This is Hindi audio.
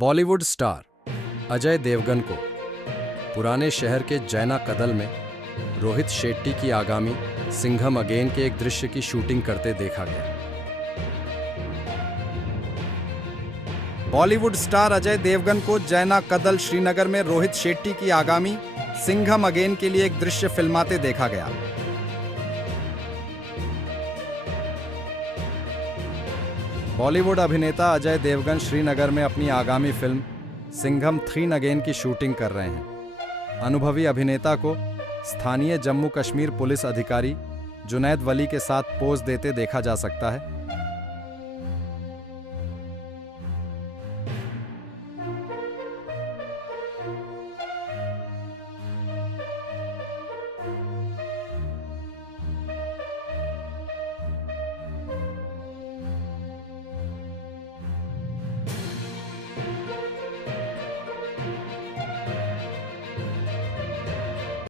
बॉलीवुड स्टार अजय देवगन को पुराने शहर के जैना कदल में रोहित शेट्टी की आगामी सिंघम अगेन के एक दृश्य की शूटिंग करते देखा गया। बॉलीवुड स्टार अजय देवगन को जैना कदल श्रीनगर में रोहित शेट्टी की आगामी सिंघम अगेन के लिए एक दृश्य फिल्माते देखा गया। बॉलीवुड अभिनेता अजय देवगन श्रीनगर में अपनी आगामी फिल्म सिंघम 3 अगेन की शूटिंग कर रहे हैं। अनुभवी अभिनेता को स्थानीय जम्मू कश्मीर पुलिस अधिकारी जुनैद वली के साथ पोज देते देखा जा सकता है।